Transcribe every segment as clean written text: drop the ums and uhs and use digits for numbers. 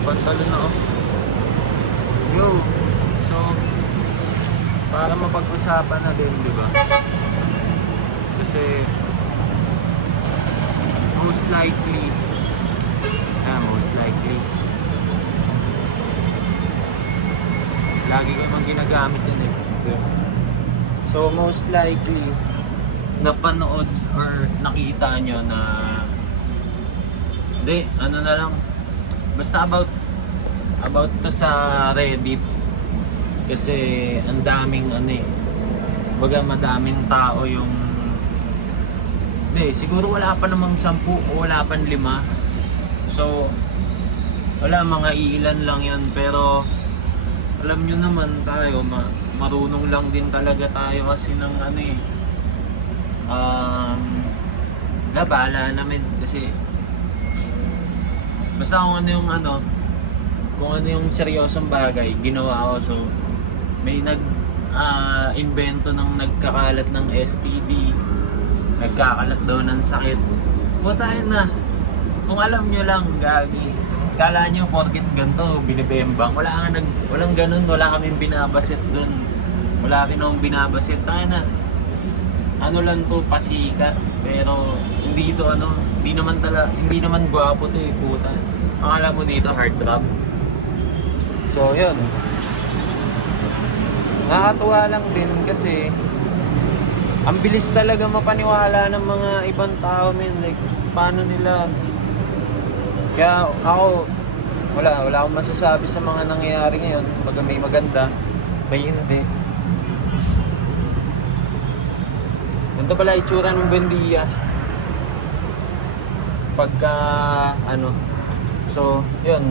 nakapantalon ako. Yo, so, para mapag-usapan na din, di ba? Kasi, most likely, lagi ko naman ginagamit yan eh. So, most likely, napanood or nakita nyo na hindi, ano na lang, basta about to sa Reddit. Kasi ang daming ano eh, baga madaming tao yung hindi, siguro wala pa namang 10 o wala pang 5. So wala, mga iilan lang yun. Pero alam nyo naman tayo, marunong lang din talaga tayo kasi ng ano eh, bahala namin kasi basta kung ano yung seryosong bagay ginawa ko. So may invento ng nagkakalat ng STD, nagkakalat daw ng sakit. Tayo na, kung alam nyo lang, gagi, kala nyo porket ganito binibembang, walang ganun, wala kaming binabasit dun, wala rin akong binabasit. Tayo na, ano lang to, pasikat, pero hindi naman gwapo to eh, puta. Akala mo dito heartthrob. So yun, nakakatuwa lang din kasi ang bilis talaga mapaniwala ng mga ibang tao, men. Like, paano nila, kaya ako wala akong masasabi sa mga nangyayari ngayon. Baga may maganda, may hindi. Ganito pala itsura ng Buendia pagka so yun,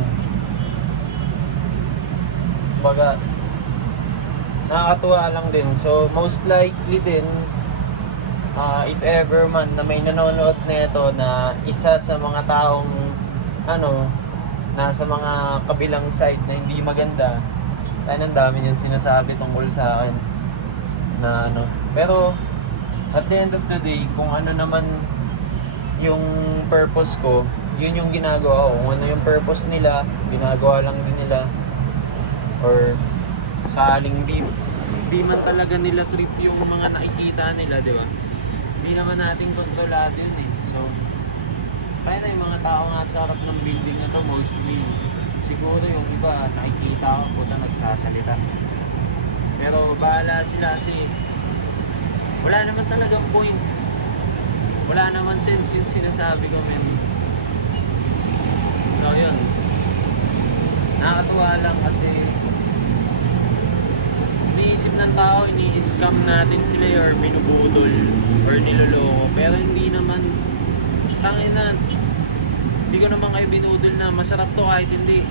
baga nakakatuwa lang din. So most likely din, if ever man na may nanonood nito na isa sa mga taong nasa mga kabilang side na hindi maganda, kaya ang dami niyang sinasabi tungkol sa akin na pero at the end of the day, kung ano naman yung purpose ko, yun yung ginagawa ko. Kung ano yung purpose nila, ginagawa lang din nila. Or saling di man talaga nila trip yung mga nakikita nila, di ba? Di naman natin kontrolado yun eh. So kaya na yung mga tao nga sa harap ng building na to, mostly siguro yung iba nakikita ko, puta, nagsasalita. Pero bahala sila kasi wala naman talagang point, wala naman sense yung sinasabi ko, men. So yun, nakakatuwa lang kasi iniisip ng tao, ini-scam natin sila or binubudol or niloloko. Pero hindi naman, tangina, hindi ko naman kayo binudol na masarap to kahit hindi.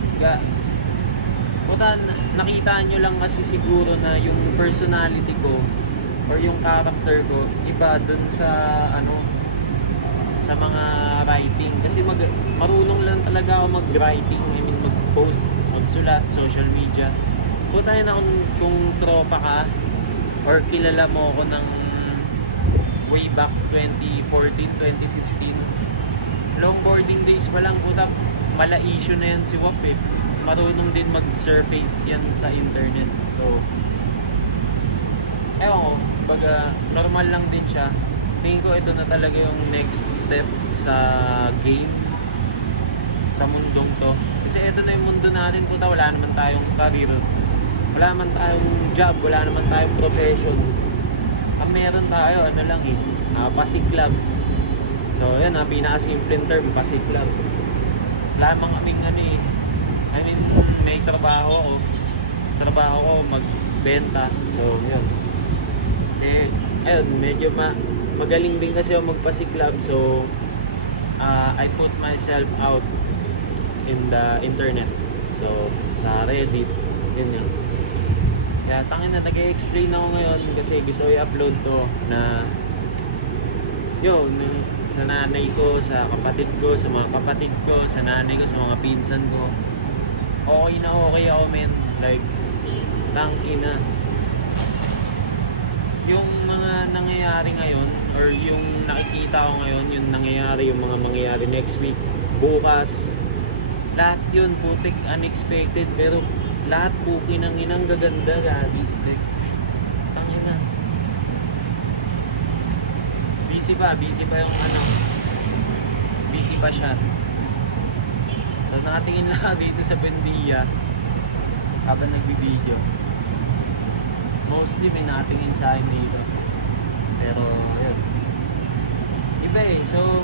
Puta, nakita nyo lang kasi siguro na yung personality ko or yung character ko iba dun sa sa mga writing. Kasi marunong lang talaga ako mag-writing, I mean mag-post, magsulat, social media. Puta na kung tropa ka or kilala mo ako ng way back 2014, 2015, longboarding days pa lang, puta, mala issue na yan si Wap eh. Marunong din mag-surface yan sa internet. So ewan ko, baga normal lang din siya. Tingin ko ito na talaga yung next step sa game, sa mundong to. Kasi ito na yung mundo natin, puta. Wala naman tayong career, wala naman tayong job, wala naman tayong profession. Ang meron tayo, lang eh, pasiklab. So yan, pinaka-simple term, pasiklab. Wala namang kaming I mean, may trabaho ko, magbenta. So yun, ayun, medyo magaling din kasi ako magpasiklab. So I put myself out in the internet. So sa Reddit, yun. Kaya tangin na, nag-i-explain ako ngayon kasi gusto ko i-upload to na yun, sa nanay ko, sa kapatid ko, sa mga kapatid ko, sa nanay ko, sa mga pinsan ko. Okay ako, men. Like, tangina, yung mga nangyayari ngayon or yung nakikita ko ngayon, yung nangyayari, yung mga mangyayari next week, bukas, Lahat yun, putik, unexpected, pero lahat po kinanginang gaganda, gagi. Tangina. Busy pa yung ano, busy pa siya. So nakatingin lang ako dito sa Buendia habang nagbibideo. Mostly may nakatingin sa akin dito. Pero, yun. Iba eh. So,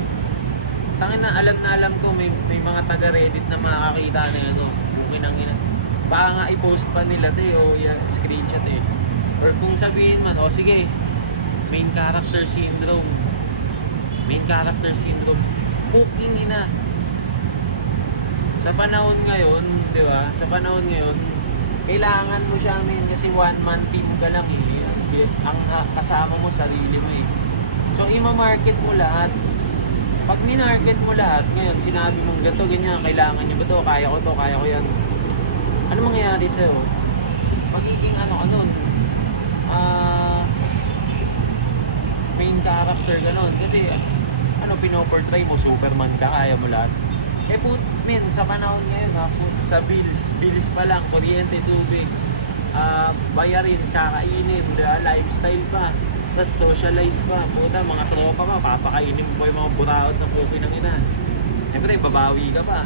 tangin na alam ko may mga taga-Reddit na makakita na ito. Okay nang ina. Baka nga i-post pa nila to o screenshot eh. Or kung sabihin man, sige, main character syndrome. Main character syndrome. Puking ina. Sa panahon ngayon, di ba? Sa panahon ngayon, kailangan mo siya kasi one-man team ka lang eh. Ang kasama mo, sarili mo eh. So, ima-market mo lahat. Pag minarket mo lahat, ngayon, sinabi mong gato, ganyan, kailangan nyo ba to, kaya ko yan. Ano mangyayari sa'yo? Magiging ano ka nun? Main character ka nun. Kasi, pinoportray mo, Superman ka, kaya mo lahat. Sa panahon ngayon sa bills pa lang, kuryente, tubig, bayarin, kakainin, lifestyle pa, tapos socialize pa, puta, mga tropa pa, papakainin mo pa yung mga buraot na puki ng ina. Siyempre, babawi ka pa.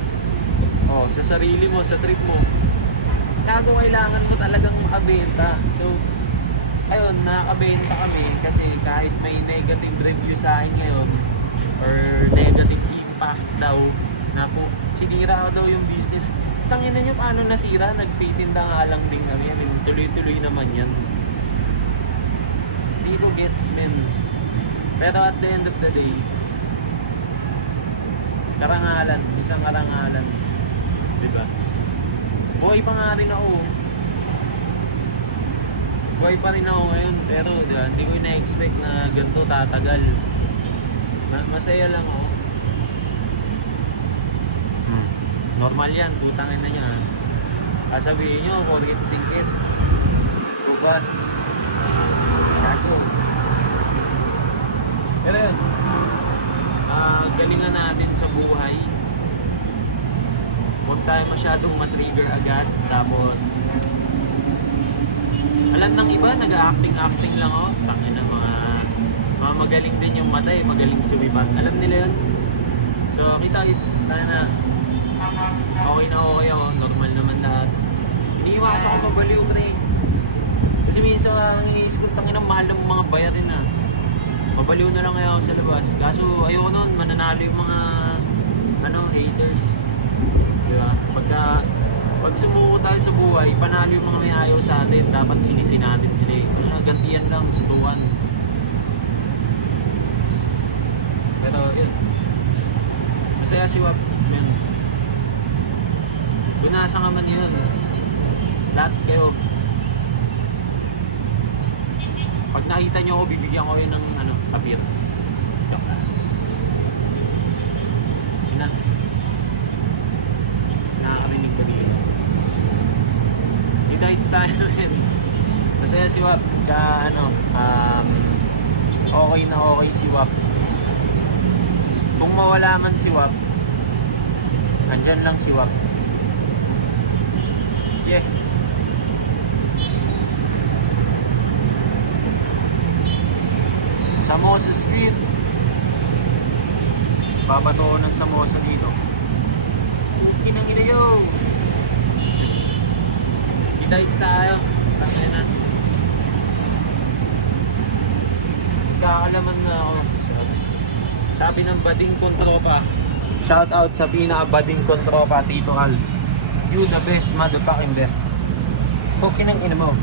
Sa sarili mo, sa trip mo. Kailangan mo talagang makabenta. So, ayun, nakakabenta kami kasi kahit may negative review sa akin ngayon, or negative impact daw, na po, sinira daw yung business. Tangina nyo, paano nasira? Nagtitinda nga lang din kami. Tuloy-tuloy naman yan. Hindi ko gets, men. Pero at the end of the day, karangalan. Isang karangalan. Diba? Buhay pa nga rin ako. Buhay pa rin ako ngayon. Pero diba, hindi ko na-expect na ganito tatagal. Masaya lang ako. Normal yan, putangin na niya. Sabihin nyo, porkit singkit, kubas, kago. Pero yun, galingan natin sa buhay. Huwag tayo masyadong matrigger agad. Tapos, alam ng iba, nag-acting lang ako. Tangin na mga magaling din yung mata eh, magaling sumipat. Alam nila yun. So, kita, it's na okay ako, normal naman lahat. Iniiwasan ko mabaliw, pre. Kasi minsan ang iniisip ko, tangin ang mahal ng mga bayarin na. Mabaliw na lang kaya ako sa labas. Kaso ayoko nun, mananalo yung mga haters. Diba? Pag sumuko tayo sa buhay, panalo yung mga may ayaw sa atin, dapat inisin natin sila eh. Gantiyan lang, sutukan. Pero yun, masaya si Wap. Gunasa nga man yun. Lahat kayo. Pag nakita nyo ako, bibigyan ko kayo ng papir. Joke lang. Yun na. Nakakarinig ba dito? Dito it's time rin. Masaya si Wap. Okay na okay si Wap. Kung mawala man si Wap, andyan lang si Wap. Yeah. Samosa Street. Babatoon ng samosa dito. Kinang ina yo. Kita-its tayo. Tangin na. Nagkakalaman na ako. Sabi ng bading kontropa. Shout out sa pinaka-bading kontropa, Tito Al. You the best, motherfucking best. Pukin ang ina mo.